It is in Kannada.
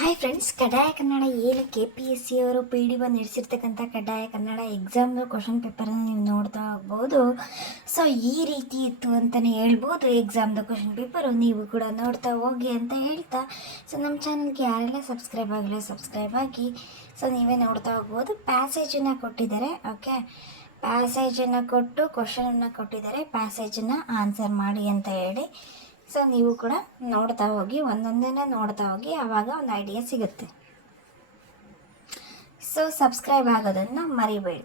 ಹಾಯ್ ಫ್ರೆಂಡ್ಸ್, ಕಡ್ಡಾಯ ಕನ್ನಡ ಏನು KPSC ಅವರು PD1 ನಡೆಸಿರ್ತಕ್ಕಂಥ ಕಡ್ಡಾಯ ಕನ್ನಡ ಎಕ್ಸಾಮ್ದು ಕ್ವಶನ್ ಪೇಪರನ್ನು ನೀವು ನೋಡ್ತಾ ಹೋಗ್ಬೋದು. ಸೊ ಈ ರೀತಿ ಇತ್ತು ಅಂತಲೇ ಹೇಳ್ಬೋದು ಎಕ್ಸಾಮ್ದು ಕ್ವಶನ್ ಪೇಪರು. ನೀವು ಕೂಡ ನೋಡ್ತಾ ಹೋಗಿ ಅಂತ ಹೇಳ್ತಾ, ಸೊ ನಮ್ಮ ಚಾನಲ್ಗೆ ಯಾರೆಲ್ಲ ಸಬ್ಸ್ಕ್ರೈಬ್ ಆಗಲಿ ಸಬ್ಸ್ಕ್ರೈಬ್ ಆಗಿ. ಸೊ ನೀವೇ ನೋಡ್ತಾ ಹೋಗ್ಬೋದು, ಪ್ಯಾಸೇಜನ್ನು ಕೊಟ್ಟಿದ್ದಾರೆ. ಓಕೆ, ಪ್ಯಾಸೇಜನ್ನು ಕೊಟ್ಟು ಕ್ವಶನನ್ನು ಕೊಟ್ಟಿದ್ದಾರೆ, ಪ್ಯಾಸೇಜನ್ನು ಆನ್ಸರ್ ಮಾಡಿ ಅಂತ ಹೇಳಿ. ಸೊ ನೀವು ಕೂಡ ನೋಡ್ತಾ ಹೋಗಿ, ಒಂದೊಂದನ್ನೇ ನೋಡ್ತಾ ಹೋಗಿ, ಆವಾಗ ಒಂದು ಐಡಿಯಾ ಸಿಗುತ್ತೆ. ಸೊ ಸಬ್ಸ್ಕ್ರೈಬ್ ಆಗೋದನ್ನು ಮರಿಬೇಡಿ.